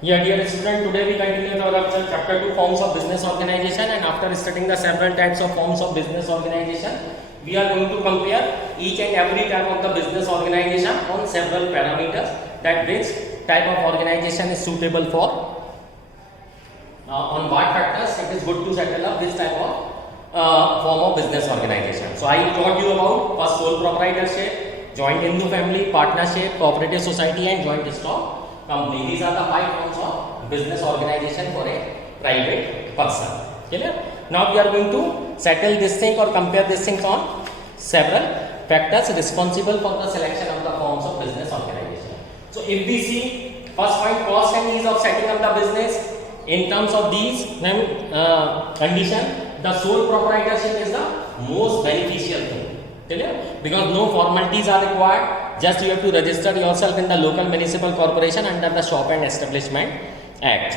Yeah, dear student, today we continue our lecture chapter 2 forms of business organization, and after studying the several types of forms of business organization, we are going to compare each and every type of the business organization on several parameters, that which type of organization is suitable for, on what factors it is good to settle up this type of form of business organization. So I taught you about first sole proprietorship, joint Hindu family, partnership, cooperative society and joint stock company. These are the 5 forms of business organization for a private person. Clear? Now we are going to settle this thing or compare this thing on several factors responsible for the selection of the forms of business organization. So if we see first point, cost and ease of setting up the business, in terms of these condition, the sole proprietorship is the most beneficial thing. Clear? Because no formalities are required. Just you have to register yourself in the local municipal corporation under the Shop and Establishment Act.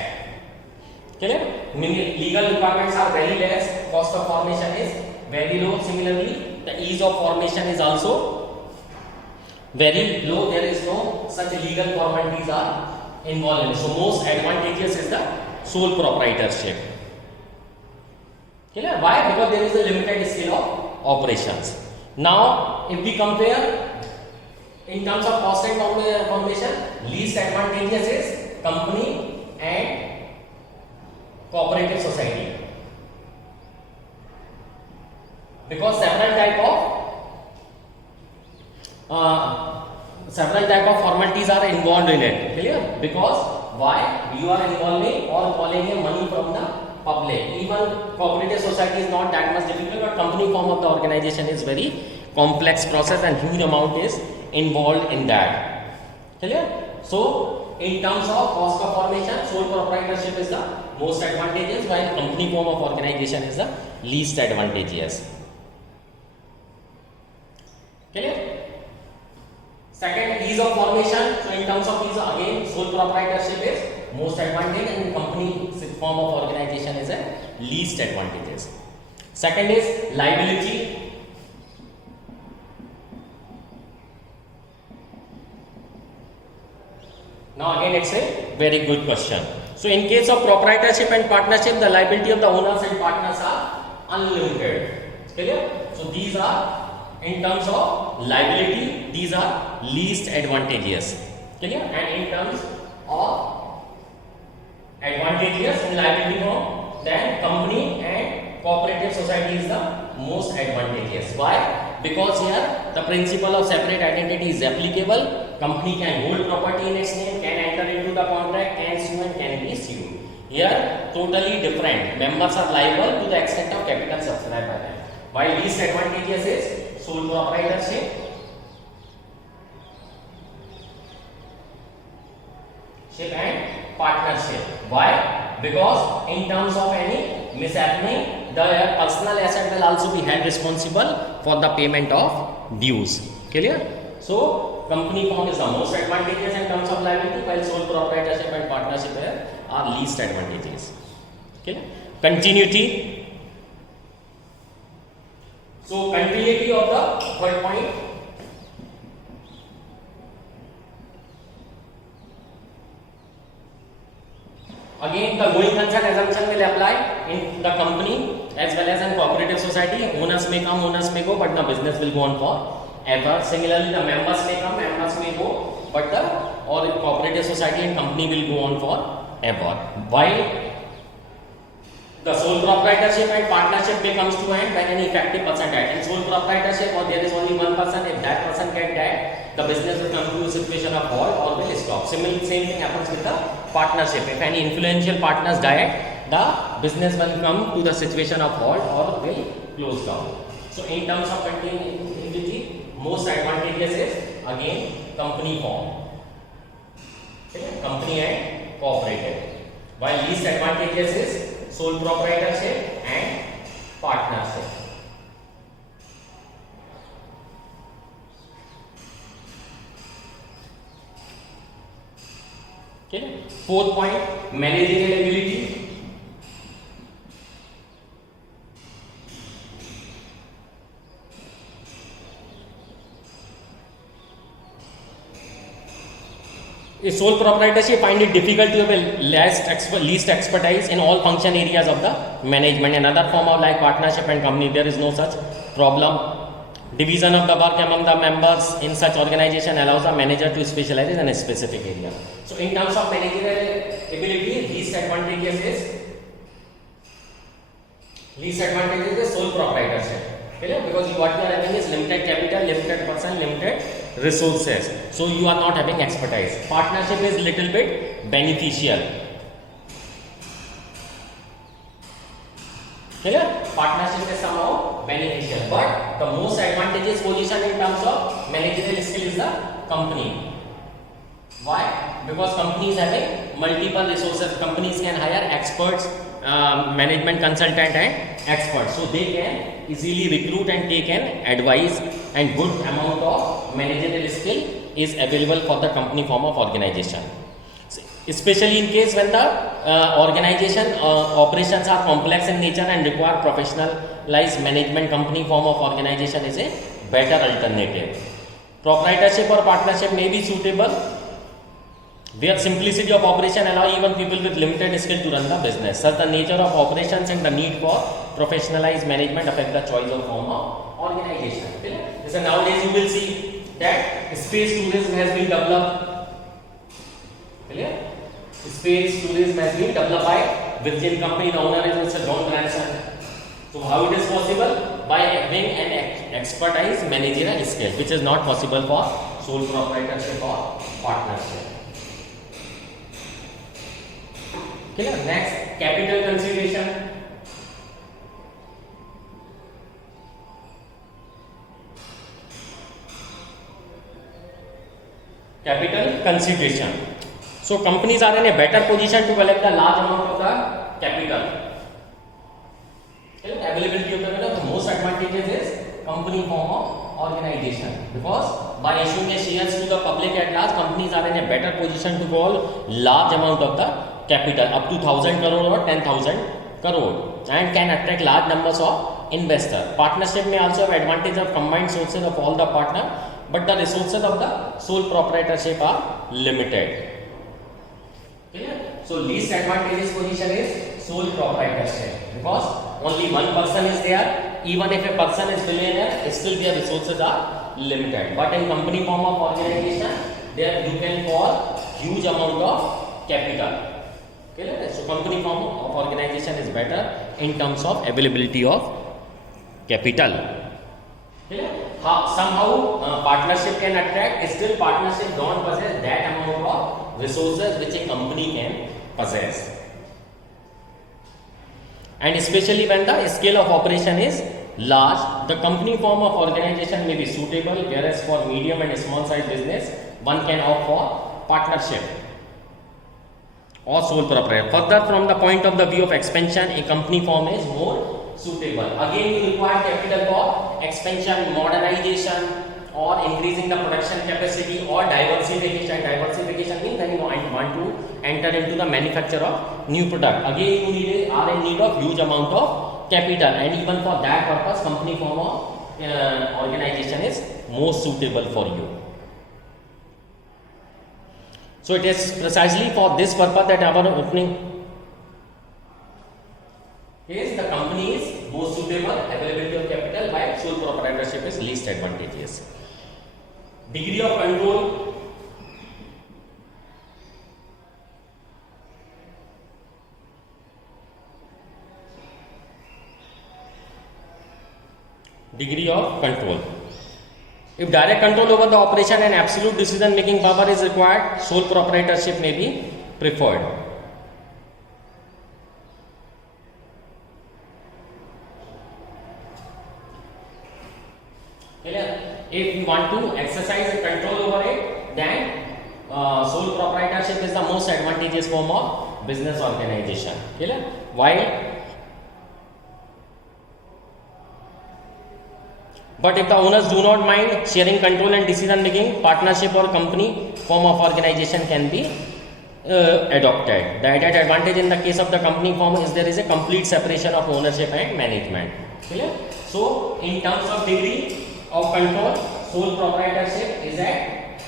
Clear? Legal requirements are very less. Cost of formation is very low. Similarly, the ease of formation is also very low. There is no such legal formalities are involved in it. So most advantageous is the sole proprietorship. Clear? Why? Because there is a limited scale of operations. Now, if we compare in terms of cost and formation, least advantageous is company and cooperative society, because several type of formalities are involved in it. Clear? Because why? You are involving or calling money from the public. Even cooperative society is not that much difficult, but company form of the organization is very complex process and huge amount is involved in that. Clear? So in terms of cost of formation, sole proprietorship is the most advantageous, while company form of organization is the least advantageous. Clear? Second, ease of formation. So in terms of ease, again sole proprietorship is most advantageous and company form of organization is a least advantageous. Second is liability. Now again it's a very good question. So in case of proprietorship and partnership, the liability of the owners and partners are unlimited. Clear? So these are, in terms of liability, these are least advantageous. Clear? And in terms of advantageous in liability form, then company and cooperative society is the most advantageous. Why? Because here the principle of separate identity is applicable. Company can hold property in its name, can enter into the contract, can sue and can be sued. Here totally different. Members are liable to the extent of capital subscribed by them. While least advantageous is sole proprietorship and partnership. Why? Because in terms of any mishappening, the personal asset will also be held responsible for the payment of dues. Clear? So company form is the most advantageous in terms of liability, while sole proprietorship and partnership are least advantageous. Okay? Continuity. So continuity of the third point. Again, the going concern assumption will apply in the company as well as in cooperative society. Owners may come, owners may go, but the business will go on forever. Similarly, the members may come, members may go, but the cooperative society and company will go on forever. While the sole proprietorship and partnership may comes to end when an effective person died. In sole proprietorship, or there is only one person, if that person get died, the business will come to a situation of halt or will stop. Similarly, same thing happens with the partnership. If any influential partners died, the business will come to the situation of halt or will close down. So in terms of continuity, most advantageous is again company form. Okay? Company and cooperative. While least advantageous is sole proprietorship and partnership. Okay. Fourth point, managerial ability. sole proprietorship find it difficult to have a least expertise in all function areas of the management. Another form of like partnership and company, there is no such problem. Division of the work among the members in such organization allows the manager to specialize in a specific area. So in terms of managerial ability, least advantageous is sole proprietorship. Because what you are having is limited capital, limited person, limited resources. So you are not having expertise. Partnership is little bit beneficial. Partnership is somehow beneficial, but the most advantageous position in terms of managerial skill is the company. Why? Because companies having multiple resources. Companies can hire experts, management consultant and experts, so they can easily recruit and take an advice, and good amount of managerial skill is available for the company form of organization, especially in case when the organization operations are complex in nature and require professionalized management. Company form of organization is a better alternative. Proprietorship or partnership may be suitable where simplicity of operation allow even people with limited skill to run the business. Such the nature of operations and the need for professionalized management affect the choice of form of organization. So nowadays you will see that space tourism has been developed. Space tourism has been developed by Virgin Company. The owner is Mr. John Branson. So how it is possible? By having an expertise managerial skill, which is not possible for sole proprietorship or partnership. Next, capital consideration. Capital consideration. So companies are in a better position to collect a large amount of the capital. Availability of the capital, the most advantageous is company form of organization, because by issuing a shares to the public at large, companies are in a better position to call large amount of the capital up to 1000 crore or 10,000 crore and can attract large numbers of investors. Partnership may also have advantage of combined sources of all the partner, but the resources of the sole proprietorship are limited. So least advantageous position is sole proprietorship, because only one person is there. Even if a person is billionaire, still their resources are limited. But in company form of organization, there you can call huge amount of capital. So company form of organization is better in terms of availability of capital. Somehow partnership can attract, still partnership don't possess that amount of resources which a company can possess. And especially when the scale of operation is large, the company form of organization may be suitable, whereas for medium and small size business, one can opt for partnership or sole proprietor. Further, from the point of the view of expansion, a company form is more suitable. Again, you require capital for expansion, modernization, or increasing the production capacity, or diversification. Diversification means when you want to enter into the manufacture of new product. Again, you are in need of huge amount of capital, and even for that purpose, company form of organization is more suitable for you. So it is precisely for this purpose that our opening is the company is most suitable, availability of capital, while sole proprietorship is least advantageous. Degree of control. Degree of control. If direct control over the operation and absolute decision making power is required, sole proprietorship may be preferred. If you want to exercise a control over it, then sole proprietorship is the most advantageous form of business organization. But if the owners do not mind sharing control and decision making, partnership or company form of organization can be adopted. The added advantage in the case of the company form is there is a complete separation of ownership and management. So in terms of degree of control, sole proprietorship is at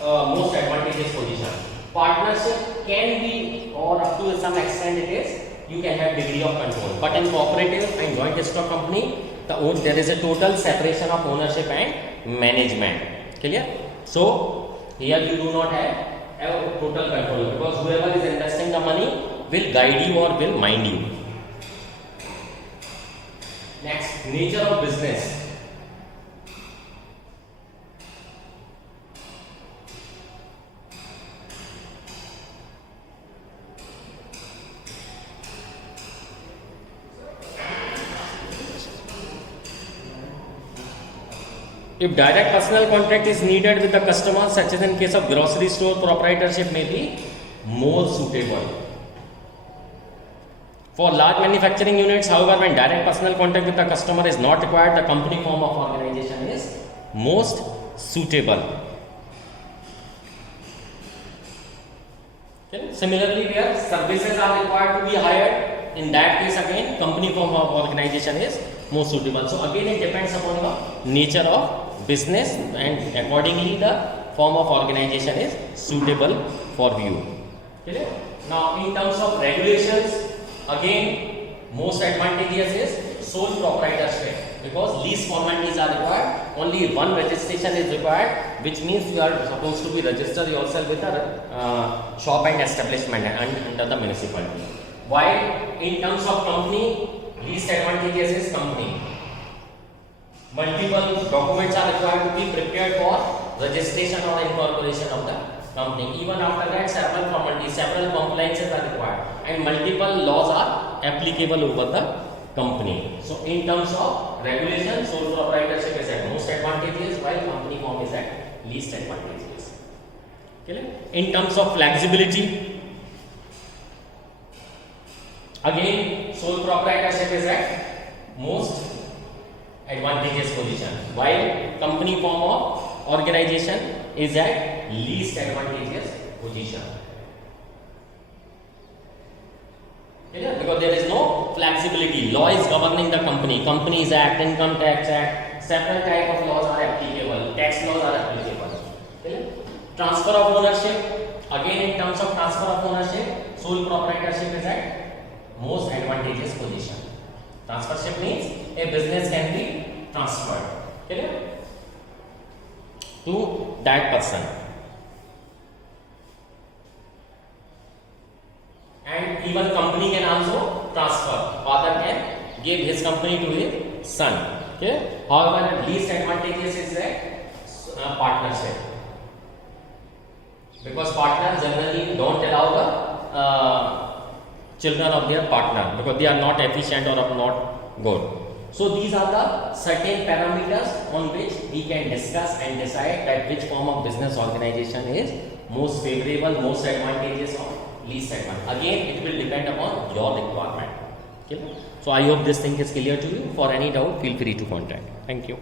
most advantageous position. Partnership can be, or up to some extent it is, you can have degree of control. But in cooperative and joint stock company, there is a total separation of ownership and management. Clear? So here you do not have a total control, because whoever is investing the money will guide you or will mind you. Next, nature of business. If direct personal contact is needed with the customer, such as in case of grocery store, proprietorship may be more suitable. For large manufacturing units, however, when direct personal contact with the customer is not required, the company form of organization is most suitable. Okay. Similarly, where services are required to be hired, in that case again, company form of organization is most suitable. So again, it depends upon the nature of business, and accordingly the form of organization is suitable for you. Okay. Now, in terms of regulations, again, most advantageous is sole proprietorship, because least formalities are required. Only one registration is required, which means you are supposed to be register yourself with a shop and establishment under the municipality. While in terms of company, least advantageous is company. Multiple documents are required to be prepared for registration or incorporation of the company. Even after that, several formalities, several compliances are required, and multiple laws are applicable over the company. So, in terms of regulation, sole proprietorship is at most advantageous, while company form is at least advantageous. Okay. In terms of flexibility, again, sole proprietorship is at most advantageous position, while company form of organization is at least advantageous position. Okay, because there is no flexibility. Law is governing the company. Companies Act, Income Tax Act, several type of laws are applicable. Tax laws are applicable. Okay. Transfer of ownership. Again, in terms of transfer of ownership, sole proprietorship is at most advantageous position. Transfership means a business can be transferred, okay, to that person, and even company can also transfer. Father can give his company to his son. Okay. However, least advantageous is a partnership, because partners generally don't allow the children of their partner, because they are not efficient or not good. So these are the certain parameters on which we can discuss and decide that which form of business organization is most favorable, most advantageous, or least advantageous. Again, it will depend upon your requirement. Okay? So I hope this thing is clear to you. For any doubt, feel free to contact. Thank you.